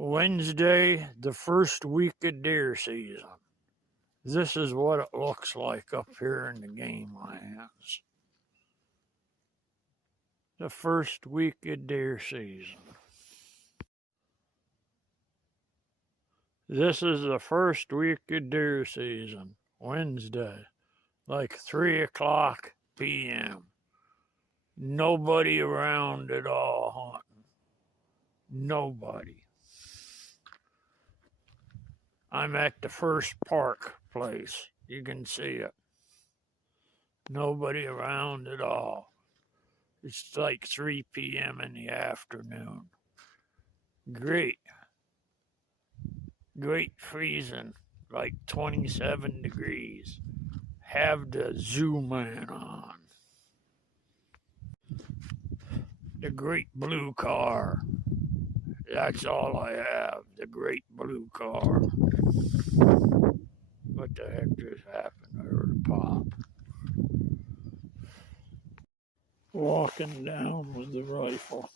Wednesday, the first week of deer season. This is what it looks like up here in the game lands. The first week of deer season. This is the first week of deer season, Wednesday, like 3:00 p.m. Nobody around at all hunting. Nobody. I'm at the first park place. You can see it. Nobody around at all. It's like 3 p.m. in the afternoon. Great freezing, like 27 degrees. Have the zoom man on. The great blue car. That's all I have, the great blue car. What the heck just happened? I heard a pop. Walking down with the rifle.